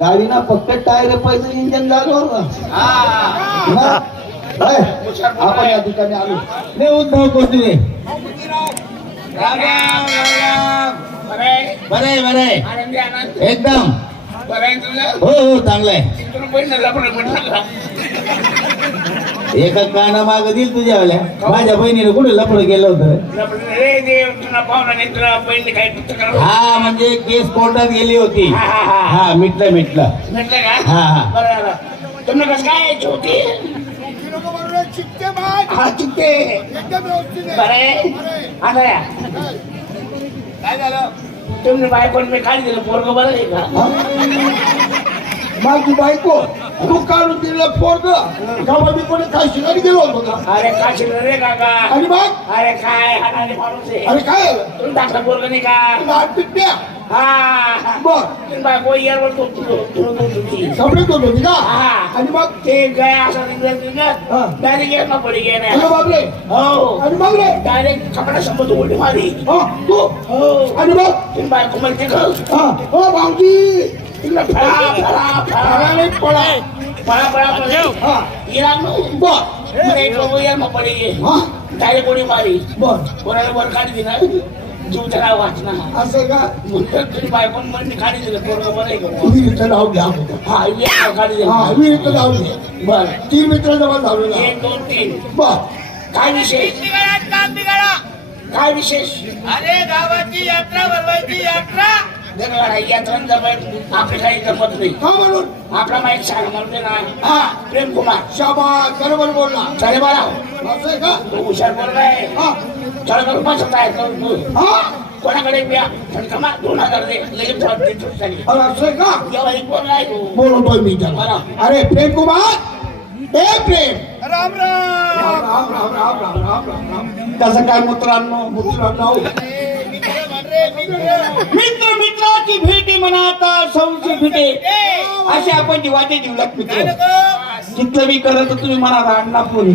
गाडीना फक्त टायर पहिलं इंजन लागलं आपण या ठिकाणी आलो नाही उद्धव कोणते बरं बरं एकदम हो हो चांगलंय एका काना माग दिल तुझ्या माझ्या बहिणीने कुठे लफडं केलं होतं हा म्हणजे केस कोर्टात गेली होती हा मिटलं हा हा तुम्ही कसं काय छोटी हा चित्ते बरं काय झालं तुम्ही बायकोन मी खाली दिलं पोरग बरं आहे का माझी बायको तू काढून दिलं पोरग गावात मी कोणी काय शिकायला गेलो होतो का अरे का शिकलं रे काका आणि मग अरे काय हाणाने माणूस आहे अरे काय तुम्ही दाखला पोरग नाही का लाट पिट्या हा बर तुम्ही बायको यावर तुमची सगळे दोन होती का हा आणि मग ते काय असं डायरेक्ट येत ना पडी गे अरे बापरे हो आणि मग रे डायरेक्ट कपडा संपत उलटी मारी हा तू हो आणि मग तुम्ही बायको म्हणते का हा हो भाऊजी तिला फळा नाही पळा हा बर મને એટલો યારમાં પડી ગઈ હા તારે કોની મારી बर કોરાને वर કાઢી દીધા जीव त्याला वाचना असं का तुझी बायकोन म्हणून काढी दिलं पोरगं बरं आहे का तुम्ही मित्र लावून घ्या हा विचार काढी दिलं हा मी इथं लावून घे बरं 3 मित्र जवळ लावलेला 1 2 3 बर काय विशेष काय विशेष अरे गावाची यात्रा भरवायची यात्रा आपली काही जमत नाही का म्हणून आपला माहिती सांग म्हणते ना हा प्रेम कुमार शाबास बरोबर बोलला चले बरा असं आहे का तू हुशार बोलला आहे हा चल करून पाच आहे तू हा कोणाकडे बिया कमा 2000 दे लगेच झाली अरे असं आहे का जेव्हा बोलला आहे तू बोलतोय मी त्याला अरे प्रेम कुमार ए प्रेम राम राम राम राम राम राम राम राम राम कसं काय मित्रांनो मित्र मित्राची भेटी मनाता संशय भेटे असे आपण जीवाचे जीवलग मित्र जिथलं मी करत तुम्ही मनात आणला पुरी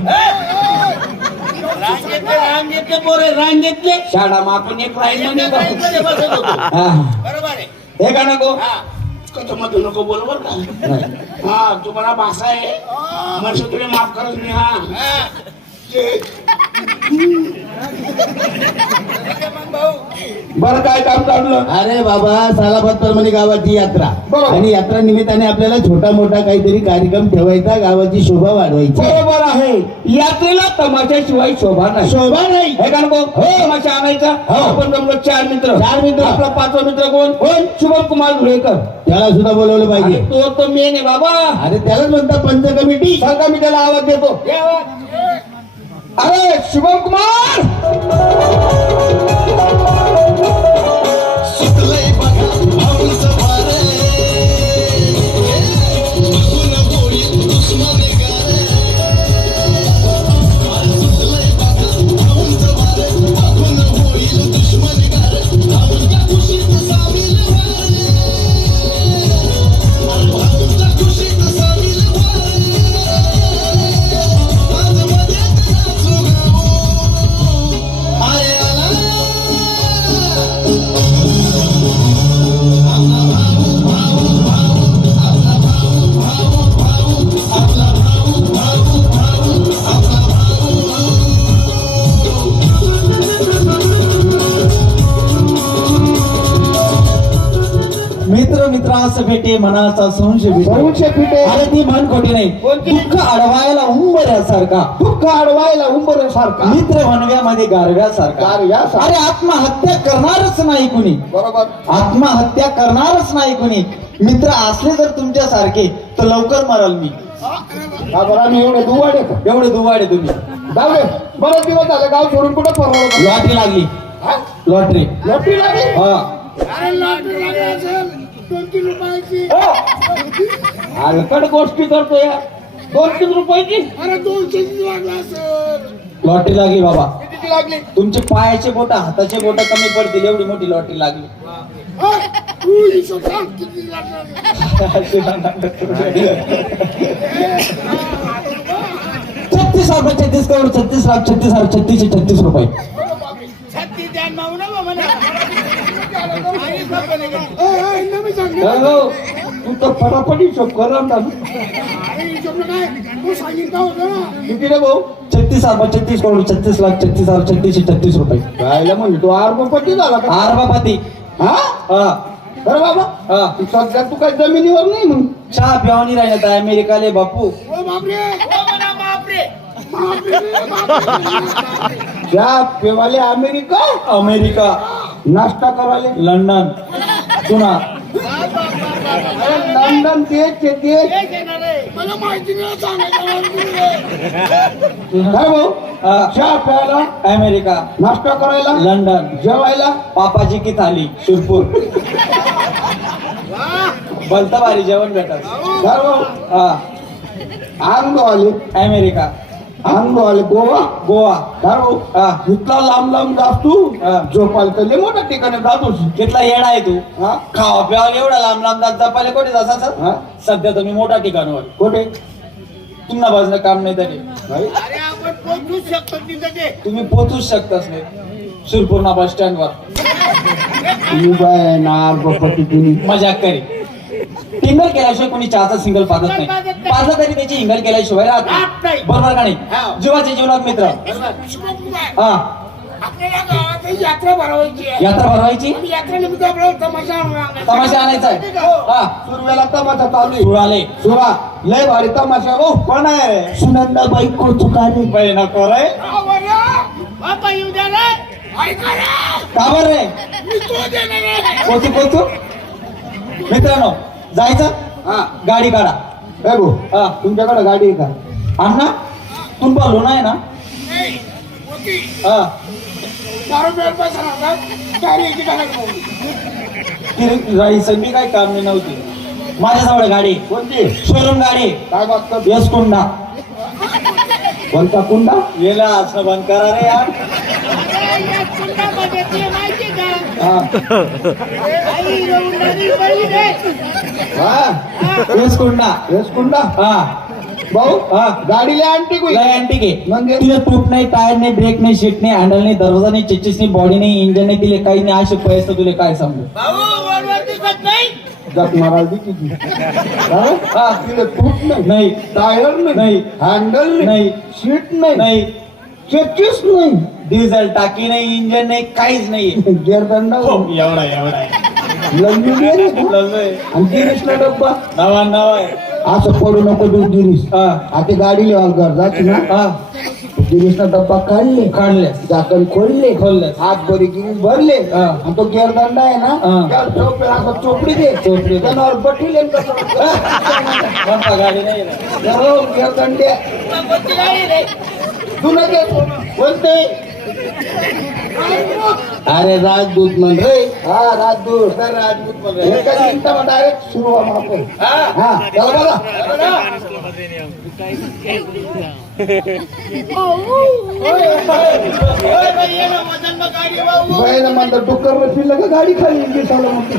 रांगेतले पोरे रांगेतले शाळा मग आपण एक राहिलं नाही बरोबर आहे हे का नको कसं मग नको बरोबर का हा तुम्हाला भाषा आहे म्हणजे तुला माफ करत मी हा बरं काय काम काढलं अरे बाबा सालाबाद परमणी गावाची यात्रा बरोबर. आणि यात्रा निमित्ताने आपल्याला छोटा मोठा काहीतरी कार्यक्रम ठेवायचा गावाची शोभा वाढवायची बरोबर आहे यात्रेला तमाशाशिवाय शोभा नाही शोभा नाही हे का नको हो तमाशा आणायचा आपण जमलो 4 मित्र आपला 5वा मित्र कोण शुभम कुमार धुळेकर त्याला सुद्धा बोलवलं पाहिजे तो तर मेन आहे बाबा अरे त्यालाच म्हणतात पंच कमिटी सांगा मी त्याला आवाज देतो अरे शुभम कुमार मित्र मित्रास भेटे मनाचा संशय भेटे अरे ती म्हण खोटी नाही दुःख अडवायला उंबऱ्यासारखा दुःख अडवायला उंबऱ्यासारखा मित्र म्हणव्यामध्ये गारव्यासारखा अरे आत्महत्या करणारच नाही कुणी बरोबर आत्महत्या करणारच नाही कुणी मित्र असले जर तुमच्या सारखे तर लवकर मराल मी हा बरं आम्ही एवढे दुवाडे तुम्ही जाऊ बरेच दिवस झाले गाव सोडून कुठं परवडत लॉटरी लागली लॉटरी लॉटरी लागली हा अरे लॉटरी लागली असेल 2-3 रुपयाची हलकट गोष्टी करतो या 2-3 रुपयाची अरे 200 लागला असेल लॉटरी लागली बाबा किती लागली तुमचे पायाचे बोट हाताचे बोट कमी पडतील एवढी मोठी लॉटरी लागली तू हिशोब सांग किती लागला 36 लाख 36 करोड 36 लाख 36 रुपये 36 द्या मावना म्हणा हो तू तर फटाफट हिशोब कर ना. अरे हिशोब काय तू सांगितलं होतं ना. किती रे भाऊ? 36 करोड 36,36,36,36 रुपये. राहिला म्हणजे तू आरबपती झाला का? आरबापती. हा हा बरं बाबा. हा. तू सध्या तू काय जमिनीवर नाही मग. चहा प्यावणी राहिला तर अमेरिकाले बापू. ओ बापरे बापरे चहा पेवाले अमेरिका, अमेरिका, नाश्ता कराले लंडन, पुन्हा अरे लंडन देश आहे देश. मला माहिती नाही सांगायचं. काय भाऊ? हा. चहा प्यायला, अमेरिका, नाश्ता करायला, लंडन, जेवायला पापाजी की थाली शिरपूर. भलतं भारी जेवण भेटत. काय भाऊ? हा आंगो आले, अमेरिका, आंगो आले गोवा. गोवा. काय भाऊ? हा इथला लांब लांब जास तू. हा. झोपायला तर लय मोठ्या ठिकाणी जातोस. कितला येणा आहे तू. हा खावा प्यावाला एवढा लांब लांब जात जपायला कोठे जासाच. हा सध्या तर मी मोठा ठिकाणवर कुठे? तुम्हाला बाजूला काम नाही तरी नाही. अरे आपण पोहोचूच शकतो तिथं ते. तुम्ही पोहोचूच शकताच नाही शिरपूरना बस स्टँड वर. तुम्ही बाय ना आरबपती तुम्ही. मजाक करी. टिंगल केल्याशिवाय कोणी चहाचा सिंगल पाजत नाही. पाजला तरी त्याची हिंगल केल्याशिवाय राहत नाही. बरोबर का नाही. जीवाचे जीवनात मित्र. हा आपल्याला गावात यात्रा भरवायची आहे. यात्रा भरवायची. यात्रा निमित्त आपल्याला तमाशा आणायचा. तमाशा आणायचा आहे. हा सुरवेला तमाशा चालू आहे. सुरू आले. सुरा लय भारी तमाशा. ओ कोण आहे रे. सुनंदाबाई कोचुकारे. बाई नको रे. बापा येऊ द्या रे. ऐका रे. का बरं रे. मी तो देणार रे. पोचू पोचू. मित्रांनो जायचं. हा गाडी काढा. काय भाऊ? हा तुमच्याकडे गाडी आहे का? अण्णा तुमचा लोन आहे ना. नाही, होती. हा दारू प्यायला पैसा नव्हता. गाडी यायची टाकायची. ती राहायचं मी काही काम नाही नव्हती. माझ्याजवळ गाडी आहे. कोणती? शोरूम गाडी आहे. काय बात कर? यस कुंडा. कोणता कुंडा? गेला असं बंद करा रे यार. अरे, या कुंडामध्ये ते माहिती का? हा आई रौंडानी बळी रे. हा यस कुंडा. हेच कुंडा. हा भाऊ हा गाडीला आणटी कोई. लय अँटिक आहे. म्हणजे? तिला ट्यूब नाही, टायर नाही, ब्रेक नाही, सीट नाही, हँडल नाही, दरवाजा नाही, चेचिस नाही, बॉडी नाही, इंजन नाही, तिला काही नाही. असे पैसे तुला काय सांगू. भाऊ रोडवर दिसत नाही. जात मारायला किती? हा तिला तूट नाही, नाही टायर नाही, नाही. हँडल नाही, नाही. सीट नाही, नाही. चेचिस नाही, डिझेल टाकी नाही, इंजन नाही, काहीच नाही. गेअरदंडा एवढा एवढा लंबी आणि गिरीशला डब्बा. नवा नवा आहे. असं पडू नको तू गिरीश. हा आता गाडी लेवाल कर जाते ना. हा गिरीशना डब्बा काढले, काढले. झाकण खोलले, खोलले. हात बरी गिरीश भरले. हा. आणि तो गेअरदंडा आहे ना हा. त्याला असं चोपडी दे. चोपडी दे. त्यावर बटील कोणता गाडी नाही रे. गेअरदंडे कोणती गाडी रे. जुनं ते बोलते. अरे राजदूत म्हण रे. हा राजदूत तर राजदूत म्हण रे. एका मिनिटामध्ये डायरेक्ट सुरू व्हा आपण. हा चला बघा. बाईला म्हणतात डुक्कर बसविलं का गाडी खाली दिसायला म्हणतो.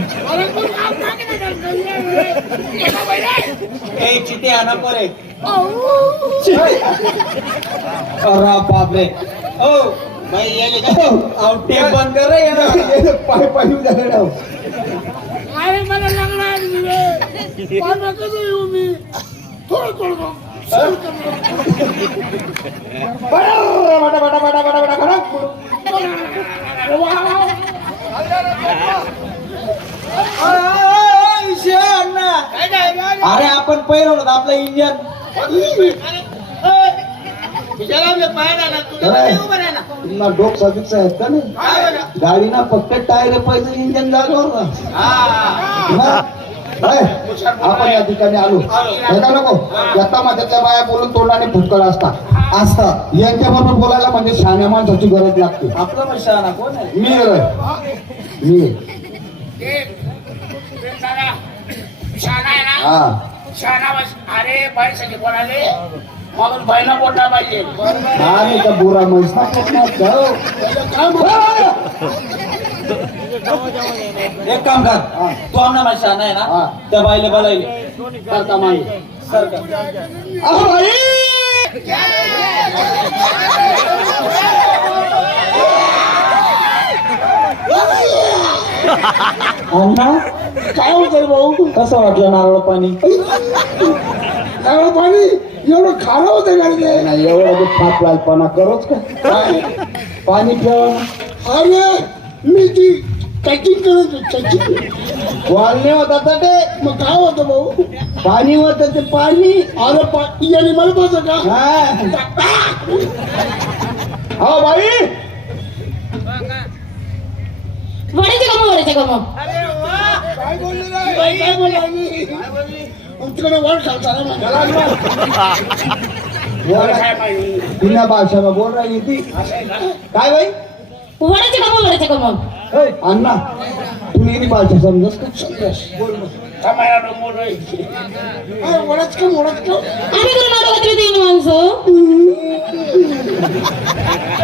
ए चिते आणा परे. अरे बापरे. ओ बाई यायले का? टेप बंद कर रे याला. पाय पाय झाले राव. अरे मला लागणार रे. पाण्यात कसं येऊ मी. थोडं थोडं बडा बडा बडा बडा बडा खडा. अरे आपण पहिलं होतं आपलं इंजन. तुला डोक सदिक्ष आहेत का नाही. गाडी ना फक्त टायर पैसे इंजन जागेवर ना. आपण या ठिकाणी आलो हे का नको. यत्ता माझ्यातल्या बाया बोलून तोंडाने फुटकळ असतात. यांच्याबरोबर बोलायला म्हणजे शहाण्या माणसाची गरज लागते. आपला मशाना कोण आहे. मी मी शाना आहे ना. हा शाना अरे बाई सगळे बोलाले मग बाईला बोलला पाहिजे. हा मी का बुरा मैसा एक काम कर. तू आमना मशाना आहे हा. ना त्या बाईले बोलायले. करता माई सरका. अण्णा काय होतंय भाऊ कसं वाटलं नारळ पाणी? नारळ पाणी एवढं खारं होतं का रे ते? नाही एवढं फाट लालपणा करोच का काय? पाणी ठेवा अरे मी ती टचिंग करत होतो, टचिंग. वालने होता तर ते मग काय होतं भाऊ? पाणी होतं ते पाणी अरे याने मला बसत का? हा हो बाई वडाचे कामं वडाचे कामं काय बोलले रे? काय बोलला मी? तुमच्याकडे वर खालचा रे माझ्या. बिना भाषा में बोल रही थी काय बाई वडाचे कामं ओय, अण्णा तू नाही भाषा समजस का अरे वरच का मोडत का? आम्ही करून नाटकात येते माणसं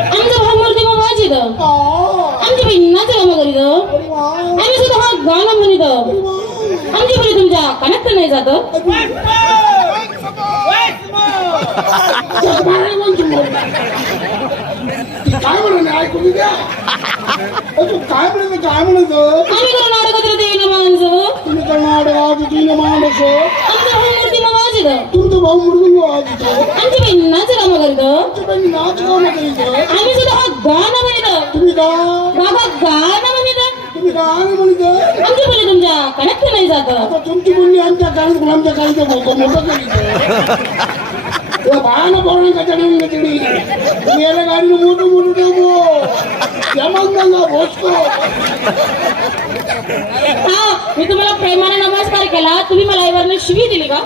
आमचं भावमूर्ती मग माझी आमची बहिणीनाच कामं करीत आम्ही सुद्धा हा गाणं म्हणित आमची बहिणी तुमच्या कानात तर नाही जात काय म्हणून ऐकून द्या. तू काय म्हणत काय म्हणत आम्ही करून नाटकात येते माणसं तुम्ही करणार तुझी माणूस आमचं भावमूर्ती मग माझी तुमचं भाऊ मृदुंग वाजतो आमची बहिणीनाच कामं करीत तुझी नाच काम करीत आम्ही सुद्धा हा गाणं म्हणित तुम्ही का बाबा गाणं म्हणित तुम्ही काय म्हणत आमची बहिणी तुमच्या कानात तर नाही जात आता तुमची मुलगी आमच्या काळात आमच्या काळीचं भोकं मोठं करीत बाळाला बोलणं कचडी कचडी तुम्ही याला गाडीनं मोठं मोठं ठेवतो जमांना भोसतो हा मी तुम्हाला प्रेमाने नमस्कार केला तुम्ही मला आईवरनं शिवी दिली का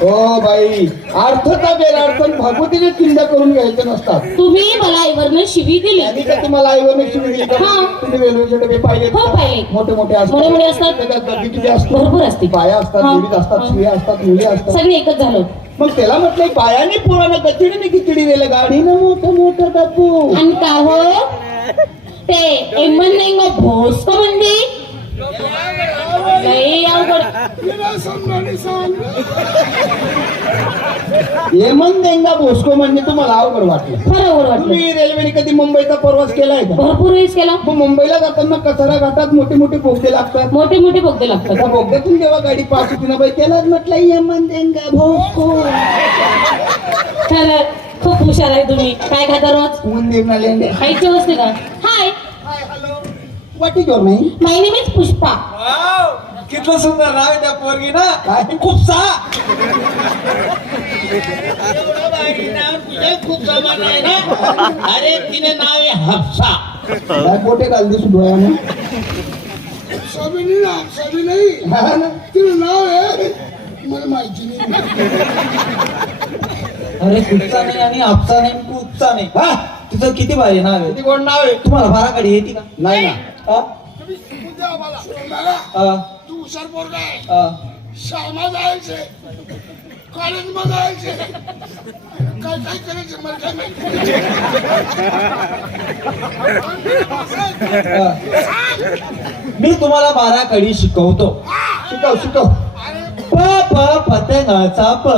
हो बाई अर्थता बेरार्थ भगवतीने चिंता करून घ्यायचे नसतात तुम्ही मला आईवरनं शिवी दिली त्यांनी का तुम्हाला आईवर शिवी दिली का हा. तुम्ही रेल्वेचे डबे पाहिले हो, पाहिले. मोठे मोठे मोठे मोठे असतात. त्याच्यात गर्दी किती असते भरपूर असते. बाया असतात हा. मुली असतात हा. स्त्रिया असतात मुली असतात सगळे एकच झालो मग त्याला म्हटलं बायाने पुराला गचिडीने खिचडी दिलं गाडीनं मोठं मोठं डब्बू आणि का हो ते एमन नाही भोस का म्हणजे लई अवघड येमन देंगा भोसको म्हणजे तुम्हाला अवघड वाटलं फार अवघड वाटलं तुम्ही रेल्वेने कधी मुंबईचा प्रवास केलाय का भरपूर वेळेस केला मग मुंबईला जाताना कचरा घाटात मोठे मोठे बोगदे लागतात मोठे मोठे बोगदे लागतात त्या बोगद्यातून जेव्हा गाडी पास होती ना बाई त्यालाच म्हटलं येमन देंगा भोसको खरं खूप हुशार आहे तुम्ही काय खाता रोज मंदिर ना लेंडे खायची वस्तू का hi what is your name my name is Pushpa किती सुंदर नाव आहे त्या पोरगी ना काय? खूप सा अरे तिने नाव आहे हापसा काय पोटे घालते सुधवायाने सभी नाही हा ना तिचं नाव आहे मला माहिती नाही अरे कुठचा नाही आणि आपचा नाही कुठचा नाही हा तुझं किती भारी नाव आहे किती कोण नाव आहे तुम्हाला बाराकडे येते का नाही ना हा? तुम्ही उद्या आम्हाला हा, तू हुशार पोरगा आहे हा. शाळा जायचे कॉलेजमध्ये जायचे काय काय करायचं मला काय माहिती मी तुम्हाला बाराकडे शिकवतो शिकव शिकव प प पतंगाचा प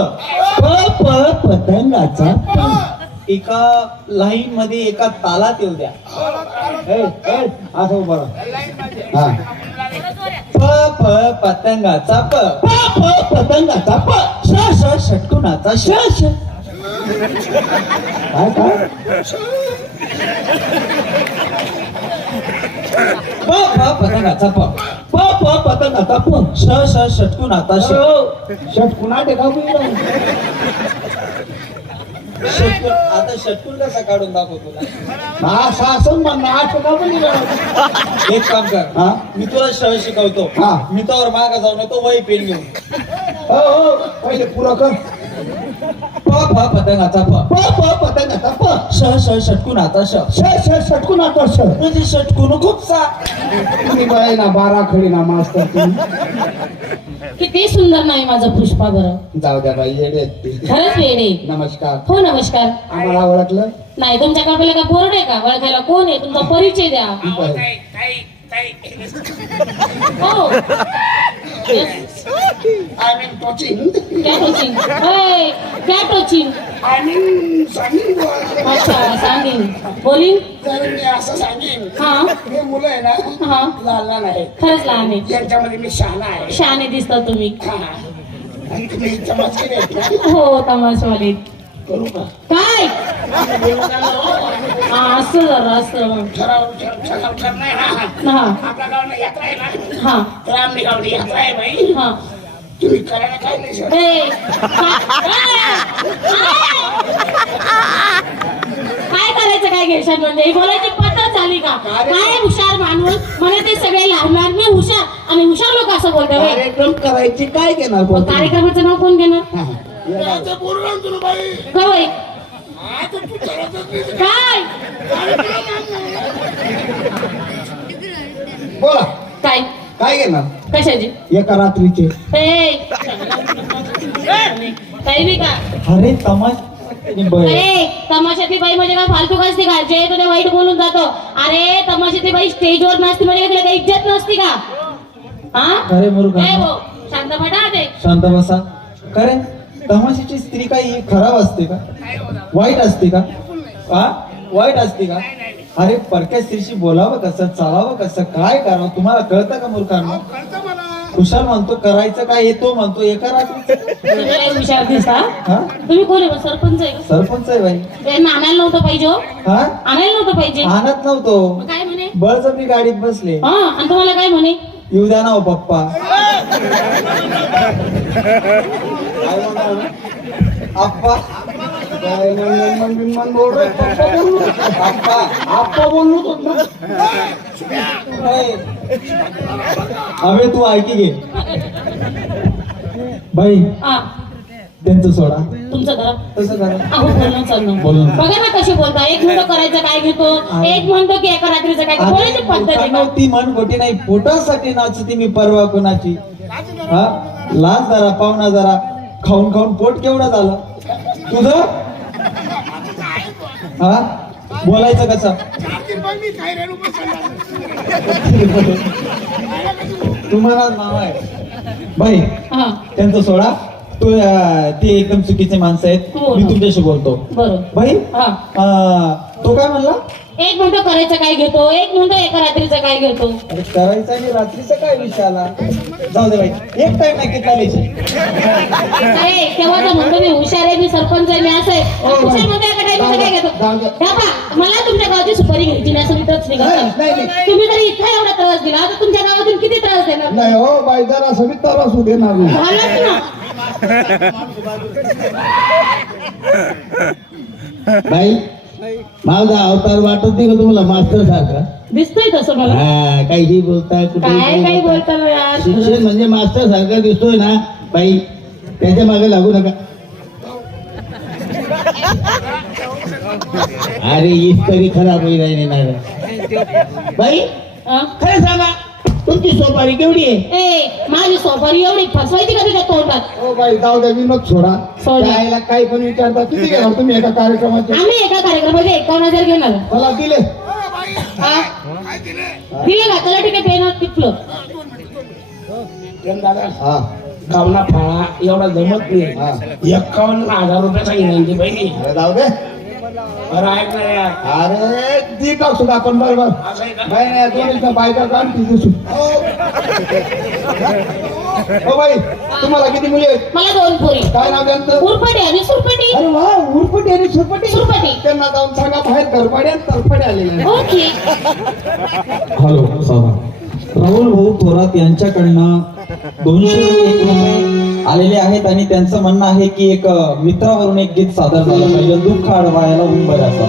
प प पतंगाचा प. एका लाईन मध्ये एका तालात येऊ द्या असं उभं राहा. हा प प पतंगाचा प प प पतंगाचा प श श षटकुणाचा श श काय काय प प पतंगाचा प प प पतंगाचा प श श षटकुणाचा श शर्ट पुन्हा टेका षटकुण आता षटकुण कसा काढून दाखवतो ना हा सासन म्हणणं आठ टेका पण एक काम कर हा मी तुला श शिकवतो हा. मी त्यावर मागे जाऊन येतो वही पेन घेऊन हो हो पहिले पुरा कर प प पतंगाचा प प प पतंगाचा प श श षटकुणाचा श षटकून आता सर म्हणजे षटकुण खूप सा तुम्ही बरे ना बारा खडी ना मास्तर तुम्ही किती सुंदर नाही माझं पुष्पा बरं जाऊ द्या बाई येडे आहेत ते. खरंच वेडे नमस्कार हो नमस्कार आम्हाला ओळखलं नाही तुमच्याकडे पहिला का बोर्ड आहे का ओळखायला कोण आहे तुमचा परिचय द्या हो आय मीन टॉचिंग क्या टोचिंग क्या टोचिंग आणि सांगेन बुवा. अच्छा सांगेन बोलीन. तर मी असं सांगेन, हा हे मुलं आहे ना हा लहान आहे, खरंच लहान आहे. यांच्यामध्ये मी शहाणा आहे. शहाणे दिसता तुम्ही. हा. आणि तुम्ही जमाच केले आहेत ना? हो तमाशवाले. करू का? काय हा असं जरा असं. ठराव नाही. हा हा आपल्या गावाला यात्रा आहे ना, हा तर आमच्या गावाला यात्रा आहे बाई. हा तुम्ही करायला काय नाही सर. ए, काय करायचं काय घेशाल म्हणजे ही बोलायची पद्धत झाली का? काय हुशार माणूस म्हणे ते सगळे लहान लहान मी हुशार आणि हुशार लोक असं बोलते होय. कार्यक्रम करायची काय घेणार मग कार्यक्रमाचं नाव कोण घेणार? आता बोलू ना तुला बाई. का होय? आता तू करतच नाही. काय बोला काय काय घेणार कशाची? एका रात्रीचे. ए, काही बी का? अरे तमाश अरे तमाशातली बाई म्हणजे काय फालतू का असते का? जे तुला वाईट बोलून जातो. अरे तमाशातली बाई स्टेजवर नसते म्हणजे तुला काही इज्जत नसती का? हा अरे मूर्खा. ए भाऊ, शांत बटा ते. शांत बसा. खरे तमाशाची स्त्री काही खराब असते का? वाईट असते का? हा वाईट असते का? अरे परक्या स्त्रीशी बोलावं कसं, चालावं कसं, काय करावं तुम्हाला कळतं का मूर्खांना? कळतं मला. कुशाल म्हणतो करायचं काय येतो म्हणतो एका रात्री. तुम्ही लय हुशार दिसता. हा तुम्ही कोण आहे बा? सरपंच आहे का? सरपंच आहे बाई. यांना आणायला नव्हतं पाहिजे हो. हा आणायला नव्हतं पाहिजे. आणत नव्हतो, मग काय म्हणे? बळजबरी गाडीत बसले. हा आणि तुम्हाला काय म्हणे? येऊ द्या ना हो पप्पा. आप्पा काय मन बोल रहे, पप्पा बोललो. आप्पा बोललो तो ना. अबे तू ऐकी घे बाई. हा त्यांचं सोडा. तुमचं करा. तसं करा. अहो बोलणं चालणं. बोलणं. बघा ना कसे बोलता. एक म्हणतो करायचं काय घेतो, एक म्हणतो की एका रात्रीचं काय घेतो. बोलायची पद्धत आहे का? ती मन खोटी नाही. पोटासाठी नाचती मी परवा कोणाची. हा लाज जरा पाहुणा जरा खाऊन खाऊन पोट केवढं झालं तुझं. हा बोलायचं कसं? चार बाई मी काय रे रुपये सांगा. तुम्हाला नाव आहे बाई. हा त्यांचं सोडा. तू ते एकदम चुकीचे माणसं आहेत. हो. मी तुमच्याशी बोलतो. बरोबर. बाई हा तो काय म्हणला? एक म्हणतो करायचं काय घेतो, एक म्हणतो एका रात्रीचं काय घेतो. अरे करायचं आणि रात्रीचा काय विषय आला? जाऊ दे बाई, एक टाइम नाही घेतला अरे तेव्हा तर म्हणतो मी हुशार आहे, मी सरपंच आहे, मी असं आहे. हुशार म्हणतो एका टाईमचं काय घेतो. ह्या पहा, मला तुमच्या गावाची सुपारी घ्यायची नाही असं मी तरच निघाल. तुम्ही जर इथं एवढा त्रास दिला तर तुमच्या गावातून किती त्रास देणार? नाही हो बाई, जरा समित त्रास होऊ देणार नाही. झालंच ना. बाई माझा अवतार वाटत नाही का तुम्हाला मास्टर सारखा? दिसतोय तसं मला. हा काही बोलताय काय काय बोलता ना यार. शिक्षण म्हणजे मास्टर सारखा दिसतोय ना बाई, त्याच्या मागे लागू नका. अरे इस्त्री खराब होई नाही बाई. हं? खरं सांगा तुमची सोपारी केवढी आहे? ए माझी सोपारी एवढी फसवायची का तुझ्या तोंडात? हो बाई, जाऊ द्या, विनोद सोडा. सोडा. त्याला काही पण विचारता. किती घेणार तुम्ही एका कार्यक्रमाचे? आम्ही एका कार्यक्रमाचे 51,000 घेणार. मला दिले. हा? दिले का? चला ठीक आहे, ते ना टिपलं. दादा हा गावना फाळा एवढा जमत हा. नाही. 51,000 रुपये सांगितले बाई. अरे जाऊ दे. बरं ऐक ना यार. अरे दी टाक सुद्धा आपण बरोबर. असं आहे का? नाही नाही, दोन्ही बायका काढ तिथे सुद्धा. हो बाई, तुम्हाला किती मुली आहेत? मला 2 पोरी. काय नाव त्यांचं? उरपटी आणि सुरपटी. अरे वा, उरपटी आणि सुरपटी. सुरपटी. त्यांना जाऊन सांगा बाहेर गरपाड्या आणि तलपड्या आलेल्या आहेत. ओके. हॅलो बाबा. राहुल भाऊ थोरात यांच्याकडनं 201 रुपये आलेले आहेत आणि त्यांचं म्हणणं आहे की एक मित्रावरून एक गीत सादर झालं पाहिजे. दुःख अडवायला उंबर असा.